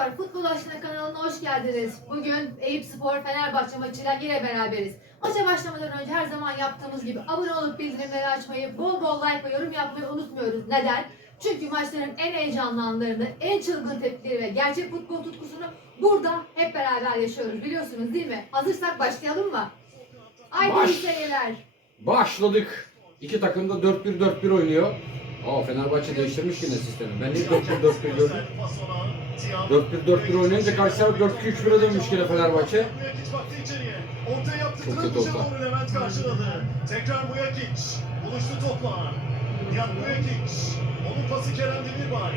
Arkadaşlar Futbol Aşkına kanalına hoş geldiniz. Bugün Eyüp Spor Fenerbahçe maçıyla yine beraberiz. Maça başlamadan önce her zaman yaptığımız gibi abone olup bildirimleri açmayı, bol bol like ve yorum yapmayı unutmuyoruz. Neden? Çünkü maçların en heyecanlı anlarını, en çılgın tepkileri ve gerçek futbol tutkusunu burada hep beraber yaşıyoruz. Biliyorsunuz değil mi? Hazırsak başlayalım mı? Haydi Baş. seyirler. Başladık. İki takım da 4-1-4-1 oynuyor. Aa Fenerbahçe değiştirmiş yine sistemi. Ben niye 4-1-4-1 gördüm? 4-1-4-1 oynayınca karşı taraf 4-2-3-1'e dönmüş yine Fenerbahçe. Çok kötü karşıladı. Tekrar Mujakic. Buluştu topla. Nihat Mujakic. Onun pası Kerem Demirbay.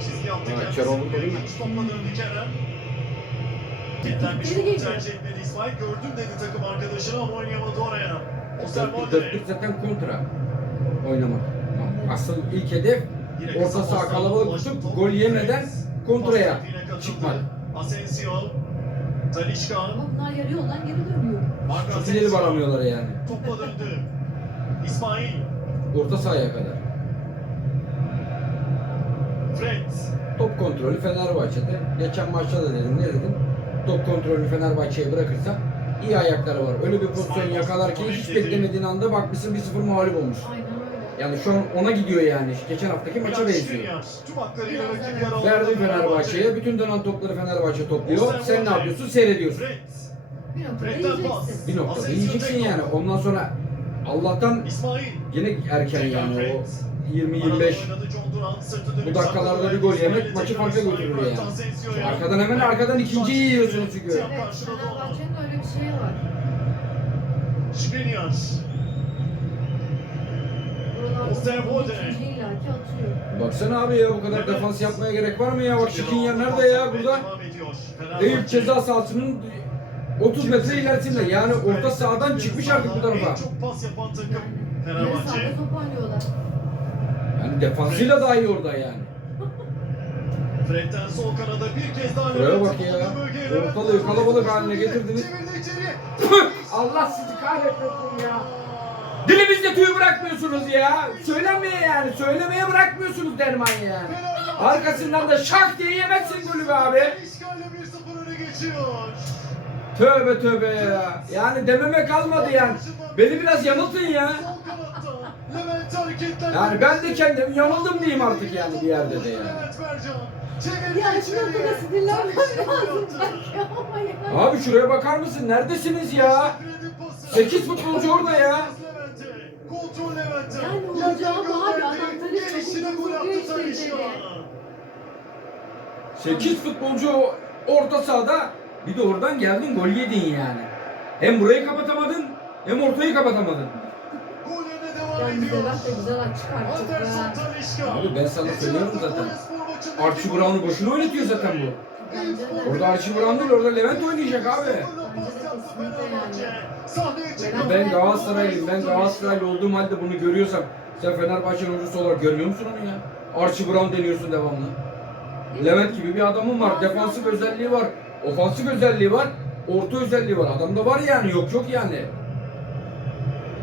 Çizgi Ha, kendisi. Oldu? Mujakic topla döndü Kerem. Kitlenmiş geliyor. tercih etmedi İsmail. Gördüm dedi takım arkadaşına ama oynayamadı oraya. Oster 4-1-4-1 zaten kontra oynamak. Asıl ilk hedef orta saha kalabalık tutup gol yemeden kontraya çıkmak. Asensio. Talişka. Bunlar yarı yoldan geri dönüyor. Çok ileri varamıyorlar yani. Topla döndü. İsmail. Orta sahaya kadar. Fred. Top kontrolü Fenerbahçe'de. Geçen maçta da dedim ne dedim? Top kontrolü Fenerbahçe'ye bırakırsa iyi ayakları var. Öyle bir pozisyon yakalar ki hiç beklemediğin anda bakmışsın 1-0 mağlup olmuş. Aynen. Yani şu an ona gidiyor yani. Geçen haftaki maça benziyor. Verdi Fenerbahçe'ye. Bütün dönen topları Fenerbahçe topluyor. Sen ne yapıyorsun? Seyrediyorsun. Bir noktada yiyeceksin. Bir noktada yani. Ondan sonra Allah'tan İsmail. yine erken yani o 20-25 bu dakikalarda bir gol yemek maçı farka götürür yani. Arkadan hemen arkadan ikinciyi yiyorsunuz çünkü. Evet, Fenerbahçe'nin öyle bir şeyi var. Şikrinyar. Baksana abi ya bu kadar defans yapmaya gerek var mı ya? Bak Şikinyer nerede ya burada? Eyüp ceza sahasının 30 metre ilerisinde yani orta sahadan çıkmış artık bu tarafa. Çok pas yapan takım Fenerbahçe. Yani defansıyla daha iyi orada yani. Fred'den sol kanada bir kez daha Buraya bak ya. Ortalığı kalabalık haline getirdiniz. Allah sizi kahretmesin ya. Dilimizde tüy bırakmıyorsunuz ya. Söylemeye yani. Söylemeye bırakmıyorsunuz derman yani. Arkasından da şak diye yemezsin golü be abi. İşgalle 1-0 öne geçiyor. Tövbe tövbe ya. Yani dememe kalmadı yani. Beni biraz yanıltın ya. Yani ben de kendim yanıldım diyeyim artık yani bir yerde de yani. Ya şu noktada sinirlenmem lazım gol attı. belki ama yani. Abi şuraya bakar mısın? Neredesiniz ya? Fred'in pası. 8 futbolcu orada ya. Levent'e. Yani olacağı bu abi, adam gol hızlı attı geçti Talişka. içeri. 8 futbolcu orta sahada bir de oradan geldin gol yedin yani. Hem burayı kapatamadın hem ortayı kapatamadın. Gollerine devam Yani ediyor. De güzel aç çıkarttık Anderson ya. Talişka. Abi ben sana söylüyorum zaten. Archie Brown'u boşuna oynatıyor zaten bu. Bence de. Orada Archie Brown değil orada Levent oynayacak abi. Çıktı. Ben Galatasaraylıyım. Ben Galatasaraylı olduğum halde bunu görüyorsam sen Fenerbahçe'nin oyuncusu olarak görmüyor musun onu ya? Archie Brown deniyorsun devamlı. Levent gibi bir adamın var. Defansif özelliği var. Ofansif özelliği var. Orta özelliği var. Adamda var yani. Yok yok yani.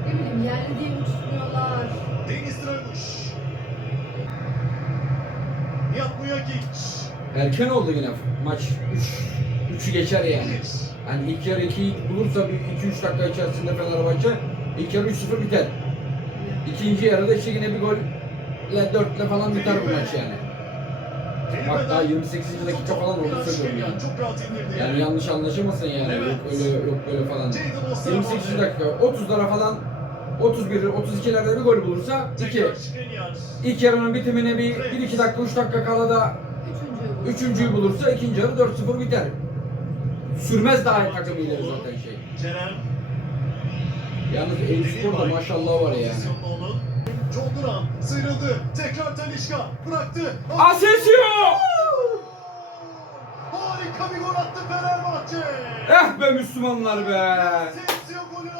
Ne bileyim yerli diye mi tutmuyorlar? Deniz Draguş. Nihat Mujakic. Erken oldu yine maç. 3 3'ü geçer yani. Hani ilk yarı 2'yi bulursa bir 2-3 dakika içerisinde Fenerbahçe ilk yarı 3-0 biter. İkinci yarıda işte yine bir gol ile 4 ile falan biter bu maç yani. Bak daha 28. dakika falan oldu söylüyorum yani. Yani yanlış anlaşılmasın yani. Yok öyle yok böyle falan. Jadon Osterwolde. 28. dakika 30'lara falan 31 32'lerde bir gol bulursa 2. Tekrar Şikrinyar. İlk yarının bitimine bir 1-2 dakika 3 dakika kala da üçüncüyü bulursa ikinci yarı 4-0 biter. Sürmez daha iyi takım ileri zaten şey. Yalnız Eyüp Spor'da maşallah var yani. Pozisyonlu onun. John Duran sıyrıldı. Tekrar Talişka bıraktı. Asensio! Harika bir gol attı Fenerbahçe. Eh be Müslümanlar be!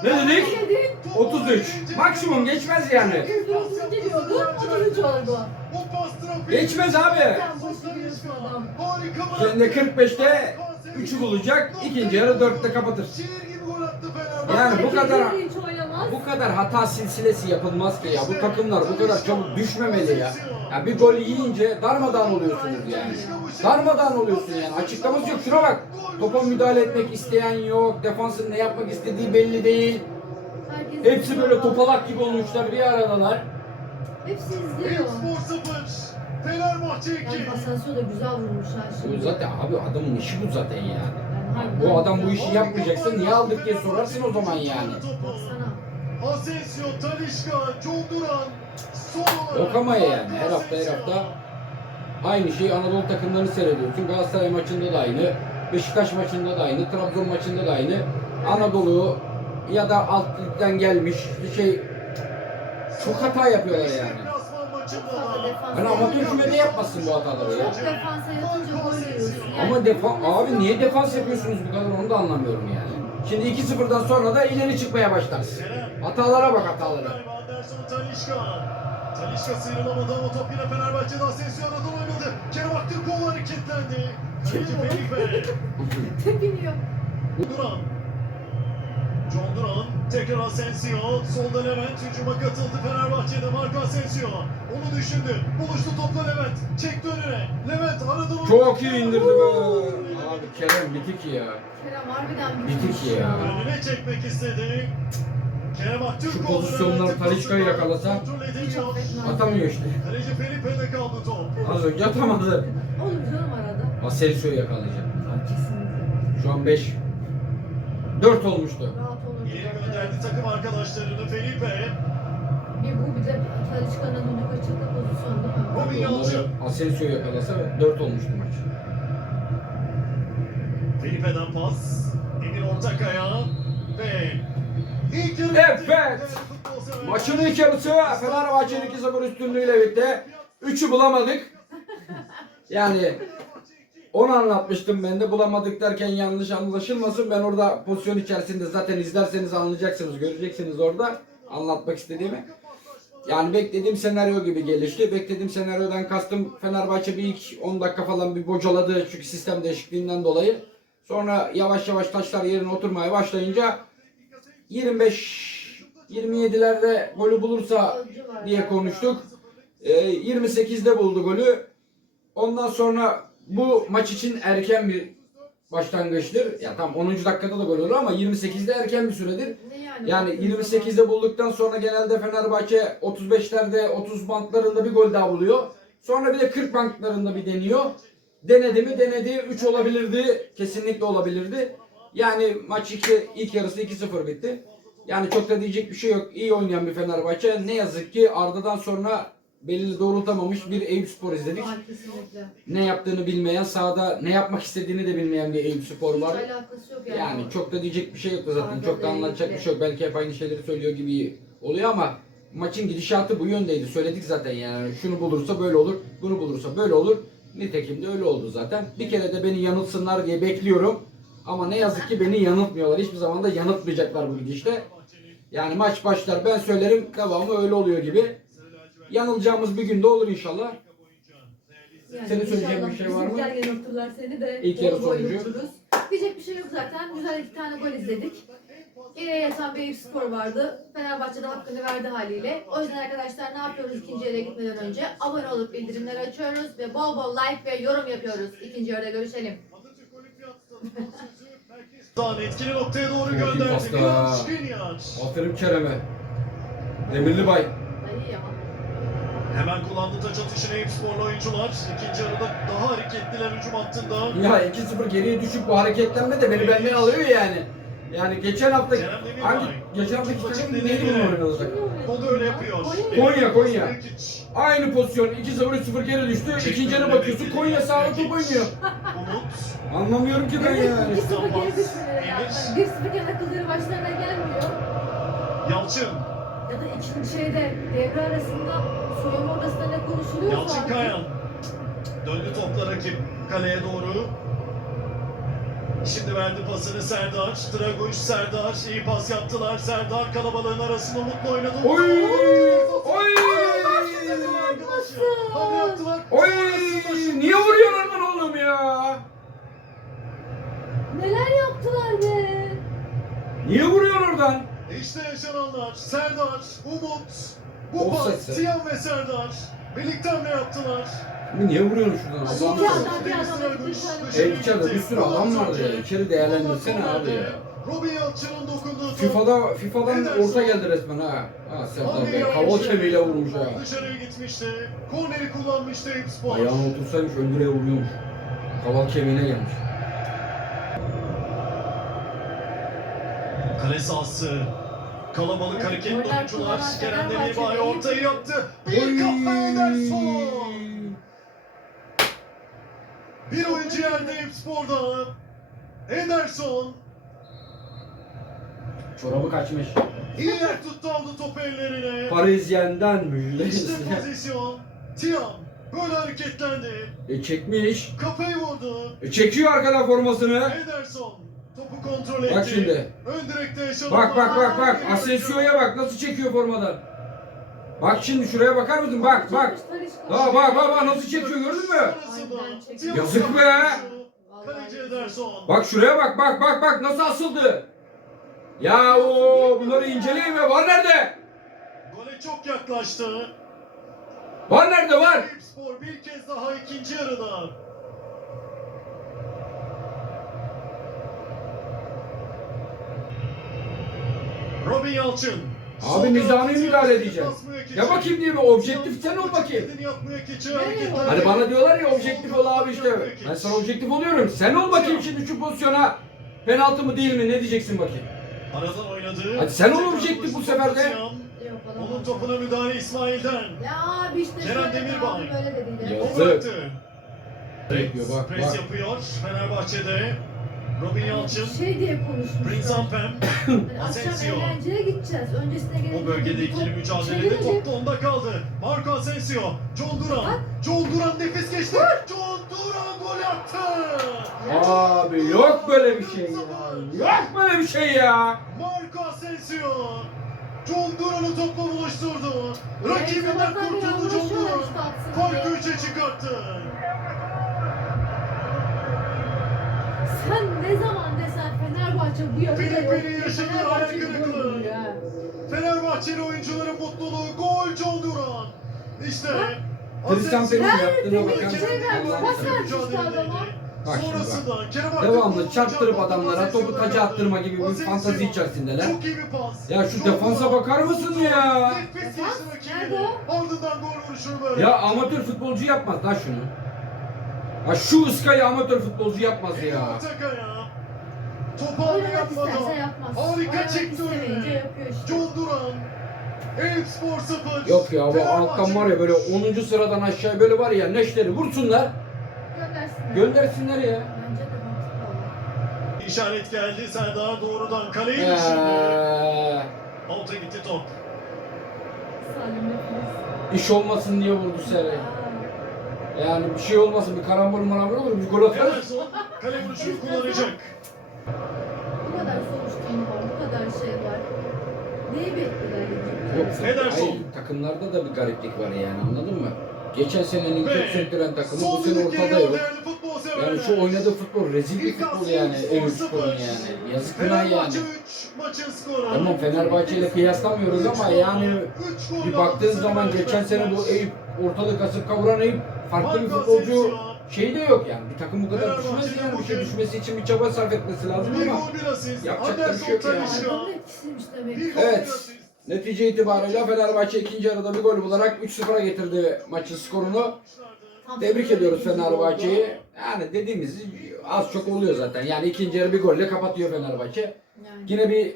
Ne dedik? Dedik. 33. Maksimum geçmez yani. 130 geliyordu. 33 oldu. O pas trafiği. Geçmez abi. Sen. Şimdi 45'te 3'ü bulacak, ikinci yarı 4'te kapatır. Şiir gibi gol attı Fenerbahçe. Yani bu kadar bu kadar hata silsilesi yapılmaz ki ya. Bu takımlar bu kadar çabuk düşmemeli ya. Ya bir gol yiyince darmadağın oluyorsunuz yani. Darmadağın oluyorsun yani. Açıklaması yok. Şuna bak. Topa müdahale etmek isteyen yok. Defansın ne yapmak istediği belli değil. Herkes Hepsi böyle topalak gibi olmuşlar bir aradalar. Hepsi izliyor. Spor 0. Fenerbahçe 2. Yani Asensio da güzel vurmuşlar Bu şimdi. zaten abi adamın işi bu zaten yani. Yani Bu adam bu işi yapmayacaksa niye aldık diye sorarsın o zaman yani. Asensio, Talişka, Conduran. Son. Yok ama yani her hafta her hafta aynı şey Anadolu takımlarını seyrediyorsun. Galatasaray maçında da aynı, Beşiktaş maçında da aynı, Trabzon maçında da aynı. Anadolu ya da alt ligden gelmiş bir şey çok hata yapıyorlar yani. Çok fazla defans. Ben amatör kümede yapmasın bu hataları ya. Çok defansa yatınca gol yiyorsun. Yani Ama defa abi niye defans yapıyorsunuz bu kadar onu da anlamıyorum yani. Şimdi 2-0'dan sonra da ileri çıkmaya başlarsın. Hatalara bak hatalara. Anderson Talişka. Talişka sıyrılamadı ama top yine Fenerbahçe'de Asensio aradan oynadı. Kerem Aktürkoğlu hareketlendi. Kaleci Felipe. tepiniyor. Duran. John Duran. Tekrar Asensio. Solda Levent. Hücuma katıldı Fenerbahçe'de. Marco Asensio. Onu düşündü. Buluştu topla Levent. Çekti önüne. Levent aradan oynadı. Çok iyi indirdi be. Abi Kerem bitik ya. Kerem harbiden Bitik ya. Önüne çekmek istedi. Kerem Aktürkoğlu. Şu pozisyonları pasından yakalasa. Atamıyor işte. Kaleci Felipe'de kaldı top. Az önce atamadı. Olur canım arada. Asensio'yu yakalayacak. Kesinlikle. Şu an 5. 4 olmuştu. Rahat olur. İleri gönderdi takım arkadaşlarını Felipe. Bir bu bir de Talişka'nın önünü kaçırdı pozisyon değil mi? Robin Yalçın. Onları Asensio'yu yakalasa 4 olmuştu maç. Felipe'den pas. Emir Ortakaya. Ve ilk yarı Evet. Maçın ilk yarısı Fenerbahçe'nin 2-0 üstünlüğüyle bitti. 3'ü bulamadık. Yani onu anlatmıştım ben de bulamadık derken yanlış anlaşılmasın. Ben orada pozisyon içerisinde zaten izlerseniz anlayacaksınız, göreceksiniz orada anlatmak istediğimi. Yani beklediğim senaryo gibi gelişti. Beklediğim senaryodan kastım Fenerbahçe bir ilk 10 dakika falan bir bocaladı çünkü sistem değişikliğinden dolayı. Sonra yavaş yavaş taşlar yerine oturmaya başlayınca 25 27'lerde golü bulursa diye konuştuk. Ee, 28'de buldu golü. Ondan sonra bu maç için erken bir başlangıçtır. Ya tam 10. dakikada da gol olur ama 28'de erken bir süredir. Yani? Yani 28'de bulduktan sonra genelde Fenerbahçe 35'lerde 30 bantlarında bir gol daha buluyor. Sonra bir de 40 bantlarında bir deniyor. Denedi mi denedi 3 olabilirdi. Kesinlikle olabilirdi. Yani maç 2 ilk yarısı 2-0 bitti. Yani çok da diyecek bir şey yok. İyi oynayan bir Fenerbahçe. Ne yazık ki Arda'dan sonra belini doğrultamamış bir Eyüp Spor izledik. Kesinlikle. Ne yaptığını bilmeyen, sahada ne yapmak istediğini de bilmeyen bir Eyüp Spor Hiç var. alakası yok yani. Yani çok da diyecek bir şey yok zaten. Çok da anlatacak bir şey yok. Belki hep aynı şeyleri söylüyor gibi oluyor ama maçın gidişatı bu yöndeydi. Söyledik zaten yani. Şunu bulursa böyle olur, bunu bulursa böyle olur. Nitekim de öyle oldu zaten. Bir kere de beni yanıltsınlar diye bekliyorum. Ama ne yazık ki beni yanıltmıyorlar. Hiçbir zaman da yanıltmayacaklar bu gidişte. Yani maç başlar ben söylerim devamı öyle oluyor gibi. Yanılacağımız bir günde olur inşallah. Yani Senin söyleyeceğin bir şey var mı? bizimkiler yanıltırlar seni de. İlk yarı sonucu. Diyecek bir şey yok zaten. Güzel iki tane gol izledik. Geriye yatan bir Spor vardı. Fenerbahçe de hakkını verdi haliyle. O yüzden arkadaşlar ne yapıyoruz ikinci yarıya gitmeden önce? Abone olup bildirimleri açıyoruz ve bol bol like ve yorum yapıyoruz. İkinci yarıda görüşelim. Merkezden etkili noktaya doğru gönderdi. Aferin Kerem'e. Demirli Bay. Ay ama. Hemen kullandı taç atışını Eyüp Sporlu oyuncular. İkinci yarıda daha hareketliler hücum hattında. Ya 2-0 geriye düşüp bu hareketlenme de beni benden alıyor yani. Yani geçen hafta hangi geçen haftaki takım neydi Demirbay'e. bunun oynadı takım? O da öyle yapıyor. Konya, Konya. Aynı pozisyon 2-0 3-0 geri düştü. İkinci yarı bakıyorsun Konya sağda top oynuyor. Umut. Anlamıyorum ki ben yani. 2-0 geri düşmeleri lazım. 1-0 gene akılları başlarına gelmiyor. Yalçın. Ya da ikinci şeyde devre arasında soyunma odasında ne konuşuluyorsa Yalçın Kayan. Döndü topla rakip kaleye doğru. Şimdi verdi pasını Serdar. Dragoş Serdar. iyi pas yaptılar. Serdar kalabalığın arasında Umut'la oynadı. Oy! Oy! Yaptılar. Oy! Niye vuruyorsun oradan oğlum ya? Neler yaptılar be? Niye oradan? İşte yaşananlar. Serdar, Umut. Bu Offside pas. Tiyan ve Serdar. Birlikte hamle yaptılar. Şimdi niye vuruyorsun şuradan? Adam bir adam bir. E içeride bir sürü adam vardı ya. İçeri değerlendirsene abi ya. Robin Yalçın'ın dokunduğu top. FIFA'da FIFA'dan orta geldi resmen ha. Ha Serdar Bey kaval kemiğiyle vurmuş ha. Dışarıya gitmişti. Korneri kullanmıştı Eyüp Spor. Ayağına otursaymış öndüreye vuruyormuş. Kaval kemiğine gelmiş. Kale sahası. Kalabalık hareketli oyuncular. Kerem Demirbay ortayı yaptı. Bir kafa Ederson. Bir oyuncu yerde Spor'da. Ederson. Çorabı kaçmış. İyi yer tuttu aldı topu ellerine. Parisyen'den müjde. İşte pozisyon. Tiam böyle hareketlendi. E çekmiş. Kafayı vurdu. E çekiyor arkadan formasını. Ederson topu kontrol etti. Bak şimdi. Ön direkte. Bak bak bak bak. Asensio'ya bak nasıl çekiyor formadan. Bak şimdi şuraya bakar mısın? Bak bak. Ha bak bak bak nasıl çekiyor gördün mü? Yazık be. Bak şuraya bak bak bak bak nasıl asıldı. Ya o bunları inceleyin ve var nerede? Gole çok yaklaştı. Var nerede var? Spor bir kez daha ikinci yarıda. Robin Yalçın. Abi Sol nizami tarafı müdahale edeceğim. Ya bakayım diye bir objektif sen ol bakayım. Hani bana diyorlar ya objektif ol abi işte. Ben sana objektif oluyorum. Sen ol bakayım şimdi şu pozisyona. Penaltı mı değil mi ne diyeceksin bakayım. Aradan oynadı. Hadi sen ol objektif bu sefer de. Onun topuna müdahale İsmail'den. Ya abi işte Kerem Demirbay. böyle de değil. Ya. O Yazık. bak, Pres bak. yapıyor Fenerbahçe'de. Robin Yalçın. Şey diye konuşmuşlar. Prince Ampem. Hani Asensio. akşam eğlenceye gideceğiz. Öncesine gerek O bölgede ikili mücadelede top da onda kaldı. Marco Asensio. John Duran. Bak. John Duran nefes geçti. John Duran gol attı. Abi yok böyle bir şey ya. Yok böyle bir şey ya. Marco Asensio. John Duran'ı topla buluşturdu. Rakibinden kurtuldu John Duran. Farkı 3'e çıkarttı. Sen ne zaman desen Fenerbahçe bu Biri yok. biri yaşadı, Fenerbahçe hayal kırıklığı. Fenerbahçeli oyuncuların mutluluğu gol John Duran. İşte Asensio- Pereira yaptığına bakar mısın? şey. Bak şimdi bak. Devamlı çarptırıp adamlara topu taca attırma gibi bir fantazi içerisindeler. Çok iyi bir pas. Ya şu Çok defansa bakar mısın ya? Ya amatör futbolcu yapmaz lan şunu. Ya şu ıskayı amatör futbolcu yapmaz ya. Ortakaya. Topu yapmadan. yapmaz. Harika Oynamak çekti önüne. yapıyor işte. John Duran. Eyüp Spor 0. Yok ya bu alttan var ya böyle 10. sıradan aşağı böyle var ya neşleri vursunlar Göndersinler. göndersinler ya. Bence de mantıklı olur. İşaret geldi. Serdar doğrudan kaleyi düşündü. Eee, Alta gitti top. İş olmasın diye vurdu seni. Yani bir şey olmasın bir karambol marambol olur bir gol atarız. Ederson kale vuruşunu kullanacak. Bu kadar soruşturma var, bu kadar şey var. Neyi bekliyorlar? Yok Ederson. hayır, takımlarda da bir gariplik var yani anladın mı? Geçen senenin Ve tek sektören takımı bu Son sene düdük ortada geliyor yok. değerli. Yani şu oynadığı futbol rezil bir futbol yani Spor Eyüp sıfır. Spor'un yani. Yazık günah yani. Fenerbahçe 3 maçın skoru. Tamam Fenerbahçe ile kıyaslamıyoruz ama yani bir baktığın zaman geçen sene bu. Eyüp ortalık kasıp kavuran Eyüp farklı bir futbolcu şeyi de yok yani. Bir takım bu kadar düşmez yani. Bir şey düşmesi için bir çaba sarf etmesi lazım Bir ama. Yapacak da bir şey yok yani. Evet. netice itibariyle Fenerbahçe ikinci yarıda bir gol bularak 3-0'a getirdi maçın skorunu. Tebrik ediyoruz Fenerbahçe'yi. Yani dediğimiz az çok oluyor zaten. Yani ikinci yarı bir golle kapatıyor Fenerbahçe. Yani. Yine bir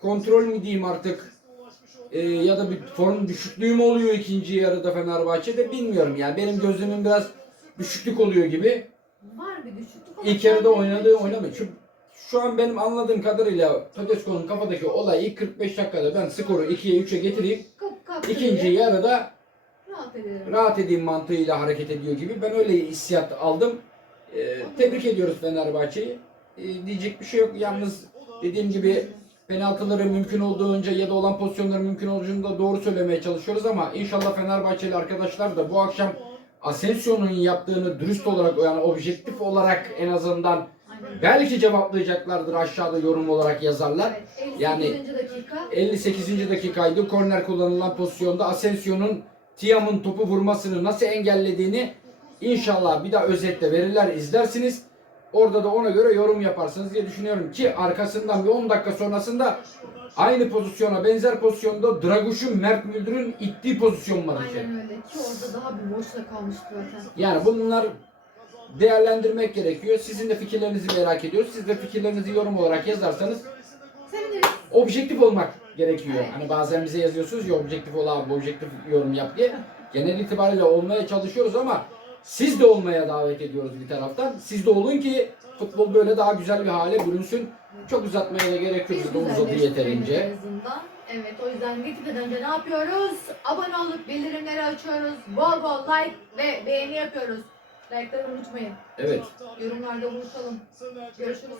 kontrol mü diyeyim artık e, ya da bir form düşüklüğü mü oluyor ikinci yarıda Fenerbahçe'de bilmiyorum yani. Benim gözlemim biraz düşüklük oluyor gibi. Var bir düşüklük İlk yarıda oynadığı oynamıyor. Şu, şu an benim anladığım kadarıyla Tedesco'nun kafadaki olay ilk 45 dakikada ben skoru 2'ye 3'e getireyim. İkinci yarıda Rahat edelim. rahat edeyim mantığıyla hareket ediyor gibi. Ben öyle hissiyat aldım. Ee, tebrik ediyoruz Fenerbahçe'yi. Ee, diyecek bir şey yok. Yalnız dediğim gibi penaltıları mümkün olduğunca ya da olan pozisyonları mümkün olduğunca doğru söylemeye çalışıyoruz ama inşallah Fenerbahçeli arkadaşlar da bu akşam Asensio'nun yaptığını dürüst olarak yani objektif olarak en azından belki cevaplayacaklardır aşağıda yorum olarak yazarlar. Evet, Yani- 58. dakika. 58. dakikaydı. Korner kullanılan pozisyonda Asensio'nun Tiam'ın topu vurmasını nasıl engellediğini inşallah bir daha özetle verirler izlersiniz. Orada da ona göre yorum yaparsınız diye düşünüyorum ki arkasından bir 10 dakika sonrasında aynı pozisyona benzer pozisyonda Draguş'un Mert Müldür'ün ittiği pozisyon var. Aynen öyle ki orada daha bir boşluk kalmıştı zaten. Yani bunlar değerlendirmek gerekiyor. Sizin de fikirlerinizi merak ediyoruz. Siz de fikirlerinizi yorum olarak yazarsanız. Objektif olmak gerekiyor. Hani bazen bize yazıyorsunuz ya objektif ol abi, objektif yorum yap diye. Genel itibariyle olmaya çalışıyoruz ama siz de olmaya davet ediyoruz bir taraftan. Siz de olun ki futbol böyle daha güzel bir hale bürünsün. Çok uzatmaya da gerek yok. Biz uzadı yeterince. Evet o yüzden gitmeden önce ne yapıyoruz? Abone olup bildirimleri açıyoruz. Bol bol like ve beğeni yapıyoruz. Like'ları unutmayın. Evet. Yorumlarda buluşalım. Görüşürüz.